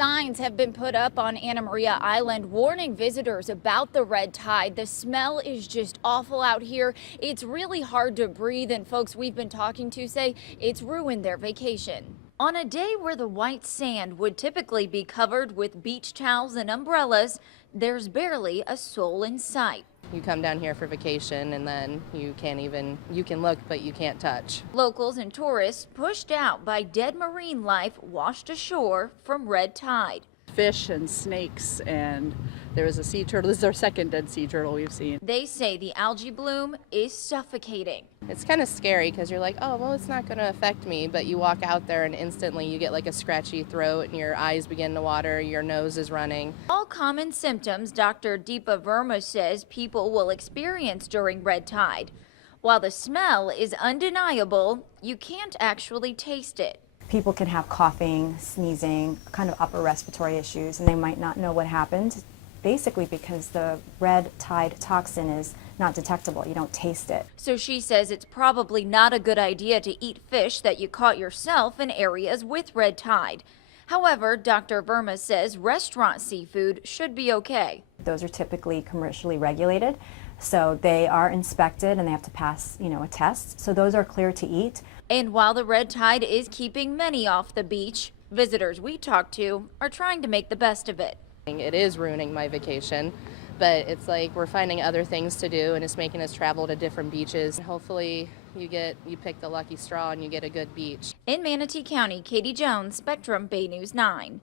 Signs have been put up on Anna Maria Island warning visitors about the red tide. The smell is just awful out here. It's really hard to breathe, and folks we've been talking to say it's ruined their vacation. On a day where the white sand would typically be covered with beach towels and umbrellas, there's barely a soul in sight. You come down here for vacation and then you can look, but you can't touch. Locals and tourists pushed out by dead marine life washed ashore from red tide. Fish and snakes, and there was a sea turtle. This is our second dead sea turtle we've seen. They say the algae bloom is suffocating. It's kind of scary because you're like, oh, well, it's not going to affect me. But you walk out there and instantly you get like a scratchy throat and your eyes begin to water, your nose is running. All common symptoms Dr. Deepa Verma says people will experience during red tide. While the smell is undeniable, you can't actually taste it. People can have coughing, sneezing, kind of upper respiratory issues, and they might not know what happened, basically because the red tide toxin is not detectable. You don't taste it. So she says it's probably not a good idea to eat fish that you caught yourself in areas with red tide. However, Dr. Verma says restaurant seafood should be okay. Those are typically commercially regulated, so they are inspected and they have to pass, a test. So those are clear to eat. And while the red tide is keeping many off the beach, visitors we talked to are trying to make the best of it. It is ruining my vacation, but it's like we're finding other things to do and it's making us travel to different beaches. Hopefully you pick the lucky straw and you get a good beach. In Manatee County, Katie Jones, Spectrum Bay News 9.